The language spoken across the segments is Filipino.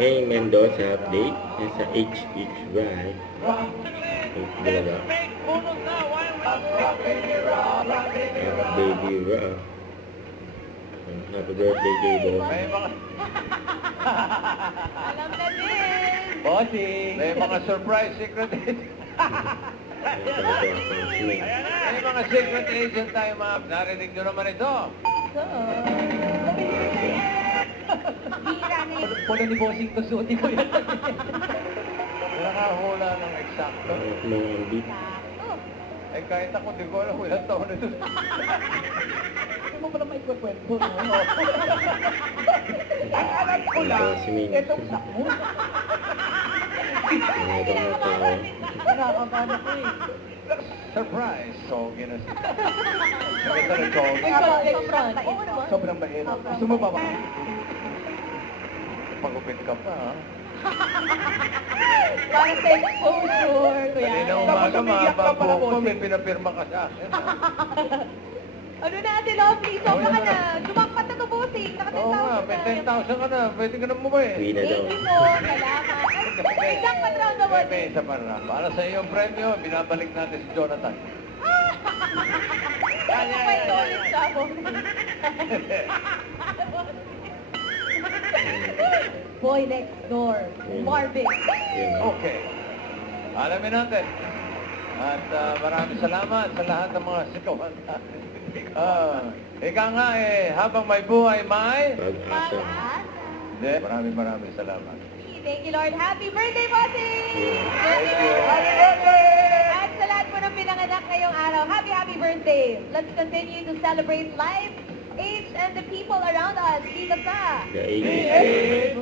May Mendoza update sa HHY. Dalawa. Baby Rock. Happy birthday kay Boss. Alam na din. Bossing! May mga surprise secret agent. May mga secret agent tayo, ma'am. Narinig nyo naman ito. Bira na yun. Polo ni Bossing to suotin ko yan. Nakahula ng eksakto. Mga beat. Eh kahit ako, di ko alam ilang taon na ito. Hindi mo pala may kwento, no? Ang alam ko lang, itong sakmo. Mga ibang tao. Nakakabana ko eh. Surprise! So, ginas. Sabi ka rin, Sobrang bait mo. sobrang mahirap. Gusto mo ba ba? Pagupit ka pa, ha? Para sa exposure, kuya. Kanina umaga, mababaw ko, may pinapirma ka sa akin. Ano na, Ate Lovely? Sobra ka na. Jumakpat na to, Bossing. Naka-10,000 Oo nga, may 10,000 ka na. Pwede ka na bumay. Uwi na daw. Thank you po. Salamat. Ay, jackpot round the world. May isa para. Para sa iyong premyo, binabalik natin si Jonathan. Ano ba ito ulit siya po? Boy next door. Marvin. Okay. Alamin natin. At maraming salamat sa lahat ng mga sikawan natin. Ika nga habang may buhay, may... Pag-asa. Hindi, maraming salamat. Thank you, Lord. Happy birthday, Bossing! Thank you. Happy birthday! At sa lahat po ng pinanganak ngayong araw, happy birthday! Let's continue to celebrate life, age, and the people around us. Dito sa... The HHY.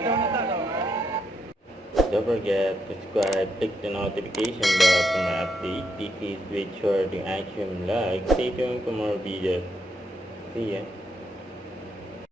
Jonathan, Don't forget to subscribe, click the notification bell for my update. This is with Short Action Vlog. Stay tuned for more videos. See ya.